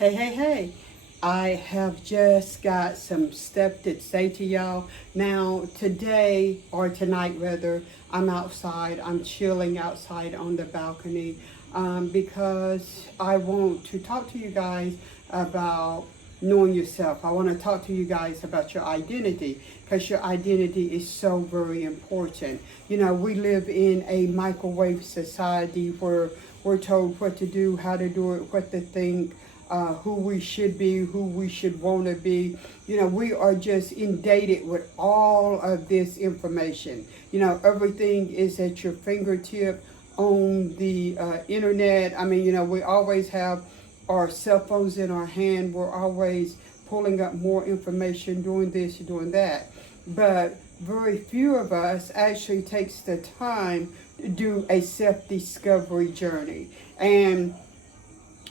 Hey, hey, hey. I have just got some stuff to say to y'all. Now, today, or tonight rather, I'm outside. I'm chilling outside on the balcony because I want to talk to you guys about knowing yourself. I want to talk to you guys about your identity because your identity is so very important. You know, we live in a microwave society where we're told what to do, how to do it, what to think, who we should be, who we should want to be. You know, we are just inundated with all of this information. You know, everything is at your fingertip on the internet. I mean, you know, we always have our cell phones in our hand. We're always pulling up more information, doing this, doing that. But very few of us actually takes the time to do a self-discovery journey. And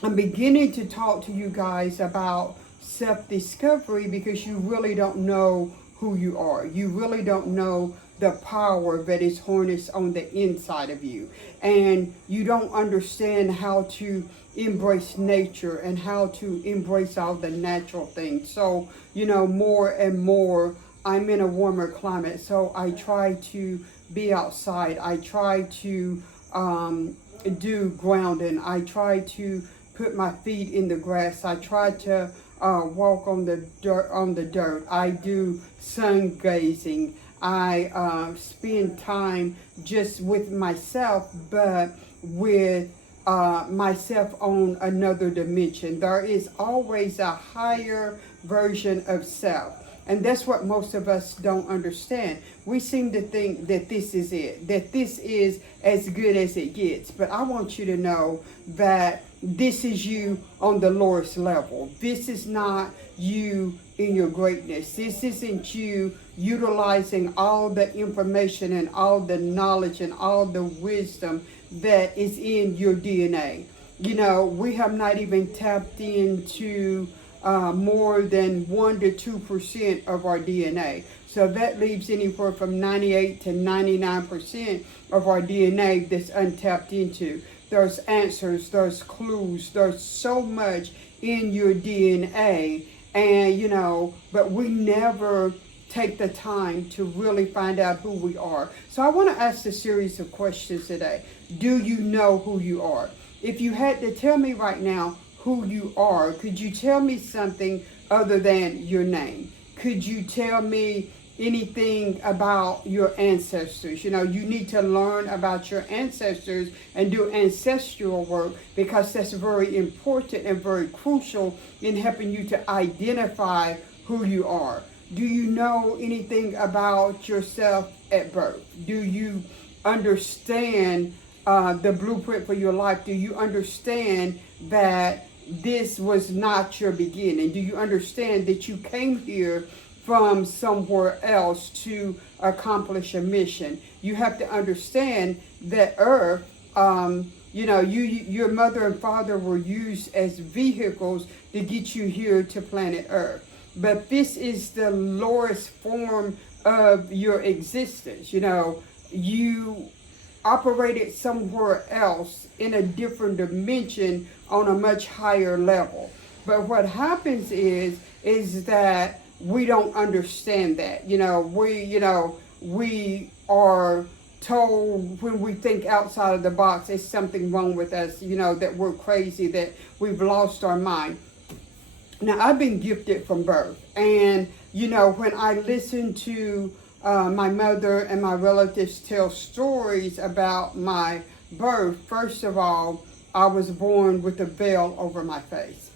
I'm beginning to talk to you guys about self-discovery because you really don't know who you are. You really don't know the power that is harnessed on the inside of you. And you don't understand how to embrace nature and how to embrace all the natural things. So, you know, more and more, I'm in a warmer climate, so I try to be outside. I try to do grounding. I try to put my feet in the grass. I try to walk on the dirt. I do sun gazing. I spend time just with myself, but with myself on another dimension. There is always a higher version of self. And that's what most of us don't understand. We seem to think that this is it, that this is as good as it gets. But I want you to know that this is you on the lowest level. This is not you in your greatness. This isn't you utilizing all the information and all the knowledge and all the wisdom that is in your DNA. You know, we have not even tapped into more than 1 to 2% of our DNA. So that leaves anywhere from 98 to 99% of our DNA that's untapped into. There's answers, there's clues, there's so much in your DNA, and you know, but we never take the time to really find out who we are. So I want to ask a series of questions today. Do you know who you are? If you had to tell me right now who you are, could you tell me something other than your name? Could you tell me anything about your ancestors? You know, you need to learn about your ancestors and do ancestral work because that's very important and very crucial in helping you to identify who you are. Do you know anything about yourself at birth? Do you understand the blueprint for your life? Do you understand that this was not your beginning? Do you understand that you came here from somewhere else to accomplish a mission? You have to understand that Earth, you know, your mother and father were used as vehicles to get you here to planet Earth. But this is the lowest form of your existence. You know, you operated somewhere else in a different dimension on a much higher level. But what happens is that we don't understand that. You know, we are told when we think outside of the box, there's something wrong with us, you know, that we're crazy, that we've lost our mind. Now, I've been gifted from birth. And, you know, when I listen to my mother and my relatives tell stories about my birth, first of all, I was born with a veil over my face.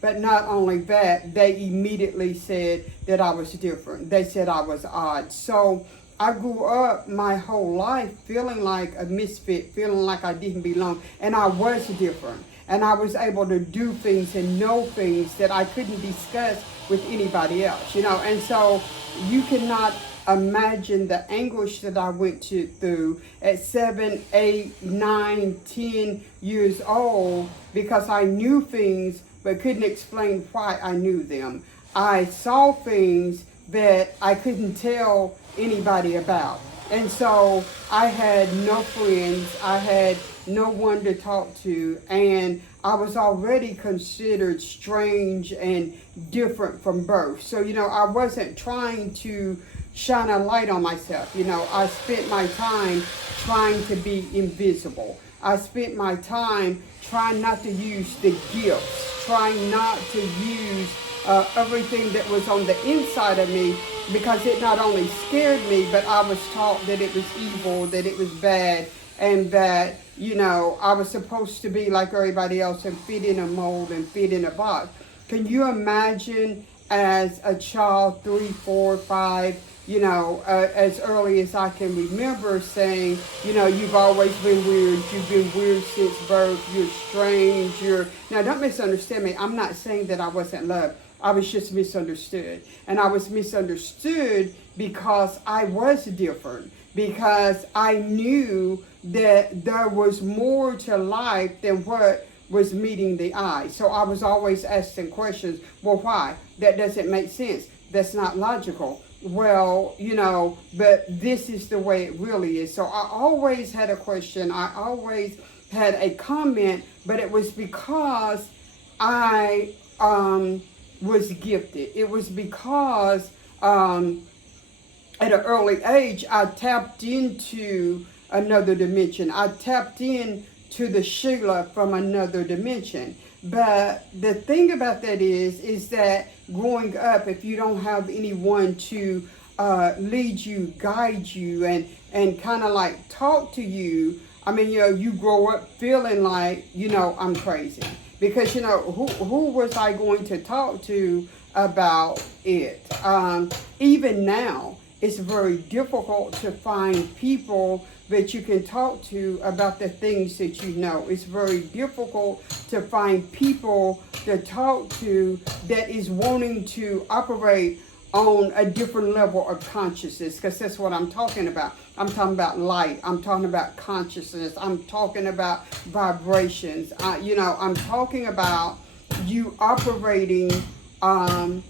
But not only that, they immediately said that I was different. They said I was odd. So I grew up my whole life feeling like a misfit, feeling like I didn't belong. And I was different. And I was able to do things and know things that I couldn't discuss with anybody else, you know. And so you cannot imagine the anguish that I went through at 7, 8, 9, 10 years old because I knew things but couldn't explain why I knew them. I saw things that I couldn't tell anybody about. And so I had no friends. I had no one to talk to. And I was already considered strange and different from birth. So, I wasn't trying to shine a light on myself. I spent my time trying to be invisible. I spent my time trying not to use the gifts, trying not to use everything that was on the inside of me, because it not only scared me, but I was taught that it was evil, that it was bad, and that, I was supposed to be like everybody else and fit in a mold and fit in a box. Can you imagine as a child, 3, 4, 5, as early as I can remember, saying, you've always been weird. You've been weird since birth. You're strange. Now, don't misunderstand me. I'm not saying that I wasn't loved. I was just misunderstood. And I was misunderstood because I was different, because I knew that there was more to life than what was meeting the eye. So I was always asking questions. Well, why? That doesn't make sense. That's not logical. Well, but this is the way it really is. So I always had a question. I always had a comment, but it was because I was gifted. It was because at an early age, I tapped into another dimension. I tapped into the Sheila from another dimension. But the thing about that is that growing up, if you don't have anyone to lead you, guide you, and kind of like talk to you, I mean, you grow up feeling like, I'm crazy. Because, who was I going to talk to about it? Even now, it's very difficult to find people that you can talk to about the things that you know. It's very difficult to find people to talk to that is wanting to operate on a different level of consciousness, because that's what I'm talking about. I'm talking about light. I'm talking about consciousness. I'm talking about vibrations. I'm talking about you operating and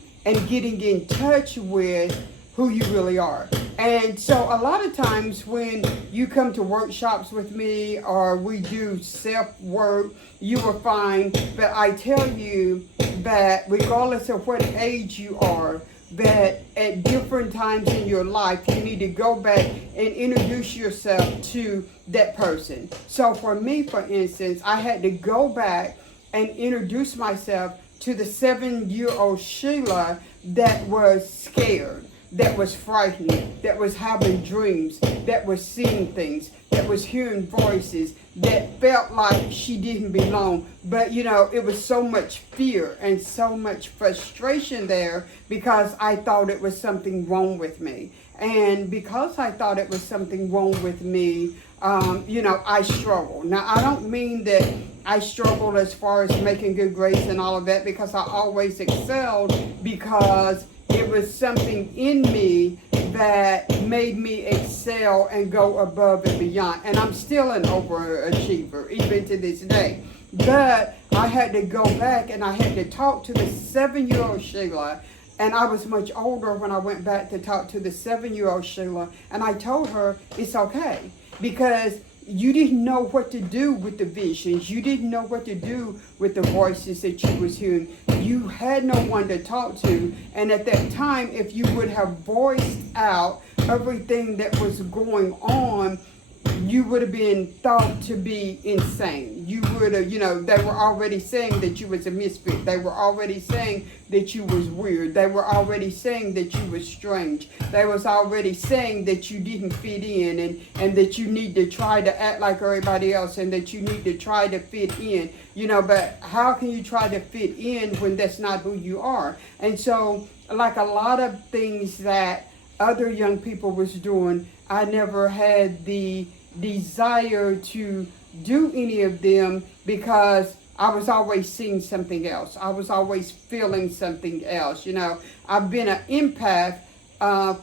getting in touch with who you really are. And so a lot of times when you come to workshops with me or we do self-work, you will find that I tell you that regardless of what age you are, that at different times in your life, you need to go back and introduce yourself to that person. So for me, for instance, I had to go back and introduce myself to the 7-year-old Sheila that was scared, that was frightened, that was having dreams, that was seeing things, that was hearing voices, that felt like she didn't belong. But, it was so much fear and so much frustration there because I thought it was something wrong with me. And because I thought it was something wrong with me, I struggle. Now, I don't mean that I struggled as far as making good grades and all of that, because I always excelled, because it was something in me that made me excel and go above and beyond. And I'm still an overachiever, even to this day. But I had to go back and I had to talk to the 7-year-old Sheila. And I was much older when I went back to talk to the 7-year-old Sheila. And I told her it's okay, because you didn't know what to do with the visions. You didn't know what to do with the voices that you was hearing. You had no one to talk to. And at that time, if you would have voiced out everything that was going on, you would have been thought to be insane. You would have, they were already saying that you was a misfit. They were already saying that you was weird. They were already saying that you was strange. They was already saying that you didn't fit in and that you need to try to act like everybody else and that you need to try to fit in. But how can you try to fit in when that's not who you are? And so, like a lot of things that other young people was doing, I never had the desire to do any of them because I was always seeing something else. I was always feeling something else. I've been an empath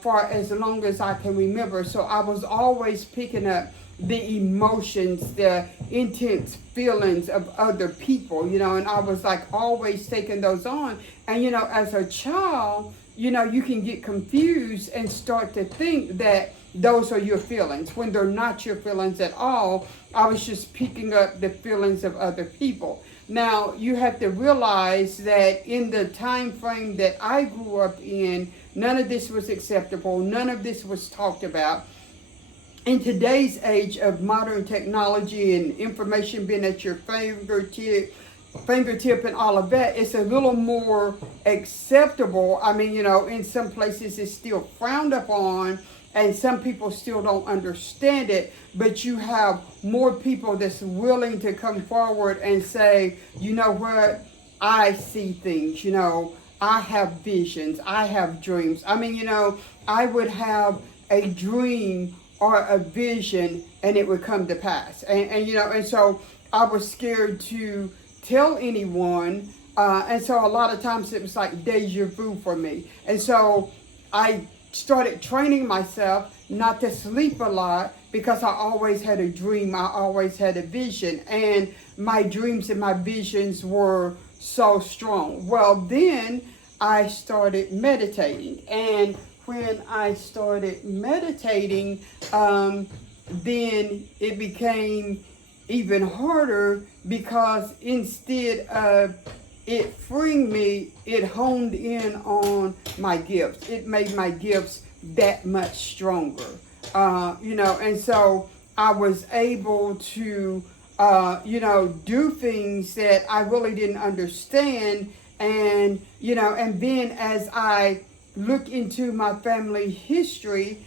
for as long as I can remember. So I was always picking up the emotions, the intense feelings of other people, and I was like always taking those on. And, as a child, you can get confused and start to think that those are your feelings. When they're not your feelings at all, I was just picking up the feelings of other people. Now, you have to realize that in the time frame that I grew up in, none of this was acceptable. None of this was talked about. In today's age of modern technology and information being at your fingertip and all of that, it's a little more acceptable. I mean, in some places it's still frowned upon and some people still don't understand it, but you have more people that's willing to come forward and say, you know what, I see things, I have visions, I have dreams. I mean, I would have a dream or a vision and it would come to pass. And so I was scared to tell anyone. And so a lot of times it was like deja vu for me. And so I started training myself not to sleep a lot because I always had a dream. I always had a vision. And my dreams and my visions were so strong. Well, then I started meditating. And when I started meditating, then it became even harder because instead of it freeing me, it honed in on my gifts. It made my gifts that much stronger, and so I was able to, do things that I really didn't understand. And then as I look into my family history,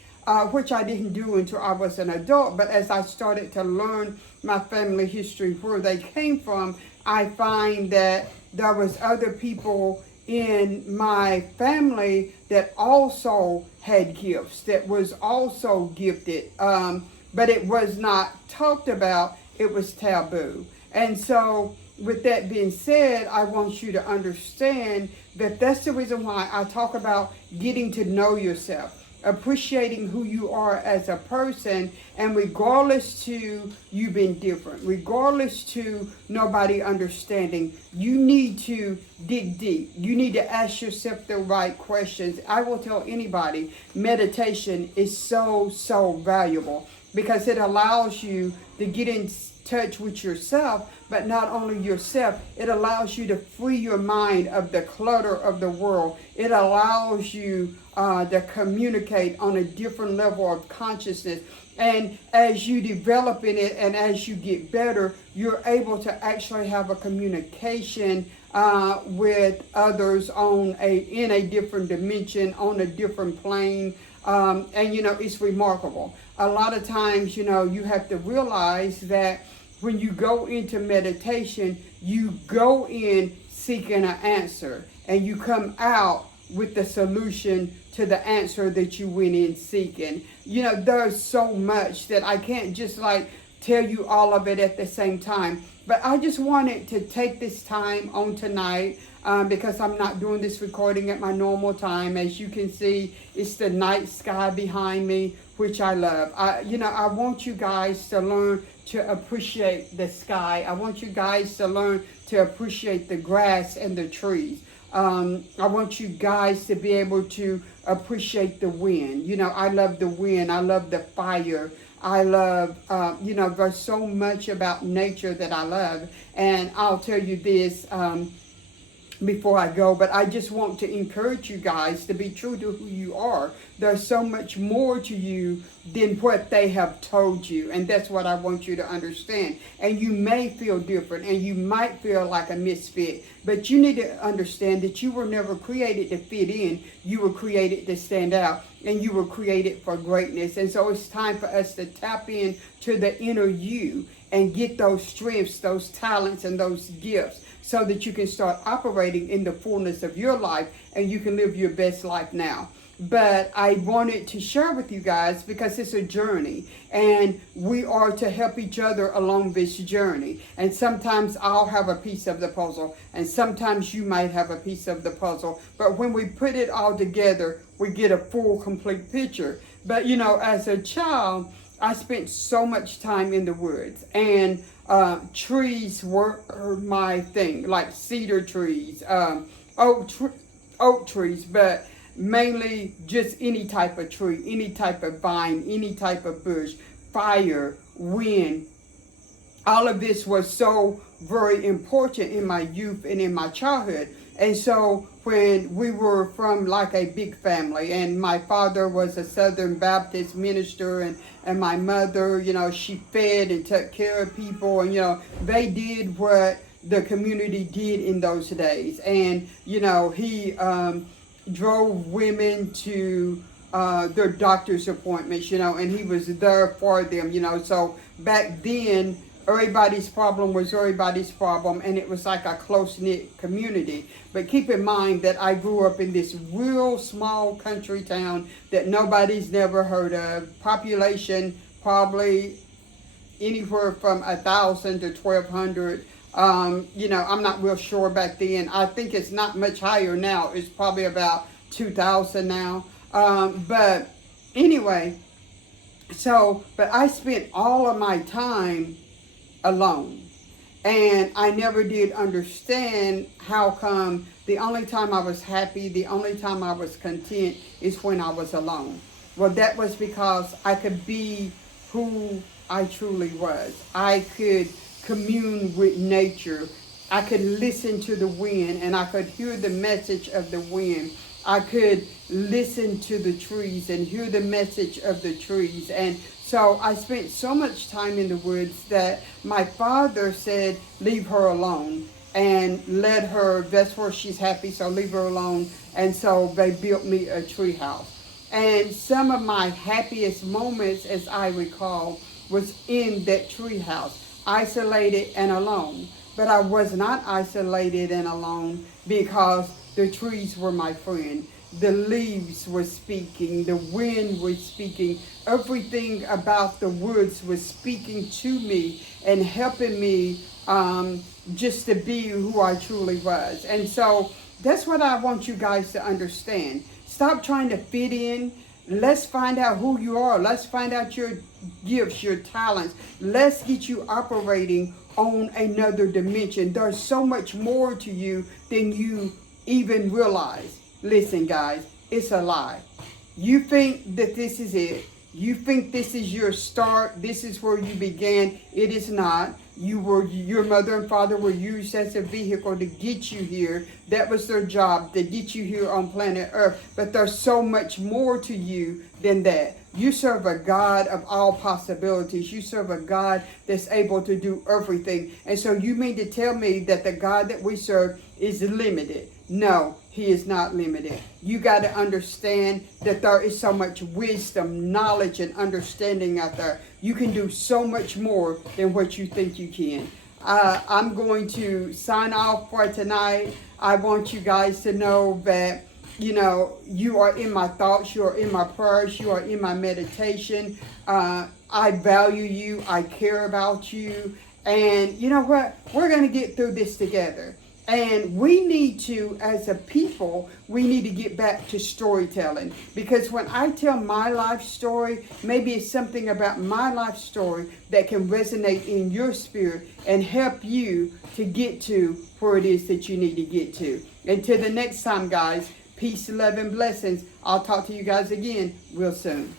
which I didn't do until I was an adult, but as I started to learn my family history, where they came from, I find that there was other people in my family that also had gifts, that was also gifted, but it was not talked about, it was taboo. And so with that being said, I want you to understand that that's the reason why I talk about getting to know yourself, appreciating who you are as a person, and regardless to you being different, regardless to nobody understanding, you need to dig deep. You need to ask yourself the right questions. I will tell anybody, meditation is so, so valuable because it allows you to get in touch with yourself, but not only yourself, it allows you to free your mind of the clutter of the world. It allows you to communicate on a different level of consciousness. And as you develop in it and as you get better, you're able to actually have a communication with others in a different dimension, on a different plane. And it's remarkable. A lot of times, you have to realize that when you go into meditation, you go in seeking an answer and you come out with the solution to the answer that you went in seeking. There's so much that I can't just tell you all of it at the same time. But I just wanted to take this time on tonight because I'm not doing this recording at my normal time. As you can see, it's the night sky behind me, which I love. I want you guys to learn to appreciate the sky. I want you guys to learn to appreciate the grass and the trees. I want you guys to be able to appreciate the wind. I love the wind. I love the fire. I love, there's so much about nature that I love. And I'll tell you this before I go, but I just want to encourage you guys to be true to who you are. There's so much more to you than what they have told you. And that's what I want you to understand. And you may feel different and you might feel like a misfit, but you need to understand that you were never created to fit in. You were created to stand out, and you were created for greatness. And so it's time for us to tap in to the inner you and get those strengths, those talents, and those gifts, so that you can start operating in the fullness of your life and you can live your best life now. But I wanted to share with you guys because it's a journey and we are to help each other along this journey. And sometimes I'll have a piece of the puzzle and sometimes you might have a piece of the puzzle. But when we put it all together, we get a full, complete picture. But as a child, I spent so much time in the woods, and trees were my thing, like cedar trees, oak trees. But mainly just any type of tree, any type of vine, any type of bush, fire, wind. All of this was so very important in my youth and in my childhood. And so when we were from like a big family, and my father was a Southern Baptist minister, and my mother, she fed and took care of people, and, they did what the community did in those days. And, he drove women to their doctor's appointments, and he was there for them, So back then, everybody's problem was everybody's problem, and it was like a close-knit community. But keep in mind that I grew up in this real small country town that nobody's never heard of. Population probably anywhere from 1,000 to 1,200. I'm not real sure back then. I think it's not much higher now. It's probably about 2,000 now. But anyway, but I spent all of my time alone. And I never did understand how come the only time I was happy, the only time I was content is when I was alone. Well, that was because I could be who I truly was. I could commune with nature. I could listen to the wind, and I could hear the message of the wind. I could listen to the trees and hear the message of the trees. And so I spent so much time in the woods that my father said, leave her alone and let her, that's where she's happy, so leave her alone. And so they built me a tree house. And some of my happiest moments, as I recall, was in that tree house, isolated and alone. But I was not isolated and alone because the trees were my friend. The leaves were speaking. The wind was speaking. Everything about the woods was speaking to me and helping me just to be who I truly was. And so that's what I want you guys to understand. Stop trying to fit in. Let's find out who you are. Let's find out your gifts, your talents. Let's get you operating on another dimension. There's so much more to you than you even realize. Listen, guys, it's a lie. You think that this is it. You think this is your start. This is where you began. It is not. Your mother and father were used as a vehicle to get you here. That was their job, to get you here on planet Earth. But there's so much more to you than that. You serve a God of all possibilities. You serve a God that's able to do everything. And so you mean to tell me that the God that we serve is limited? No, he is not limited. You got to understand that there is so much wisdom, knowledge, and understanding out there. You can do so much more than what you think you can. I'm going to sign off for tonight. I want you guys to know that, you are in my thoughts, you are in my prayers, you are in my meditation. I value you. I care about you. And you know what? We're going to get through this together. And we need to, as a people, we need to get back to storytelling. Because when I tell my life story, maybe it's something about my life story that can resonate in your spirit and help you to get to where it is that you need to get to. Until the next time, guys, peace, love, and blessings. I'll talk to you guys again real soon.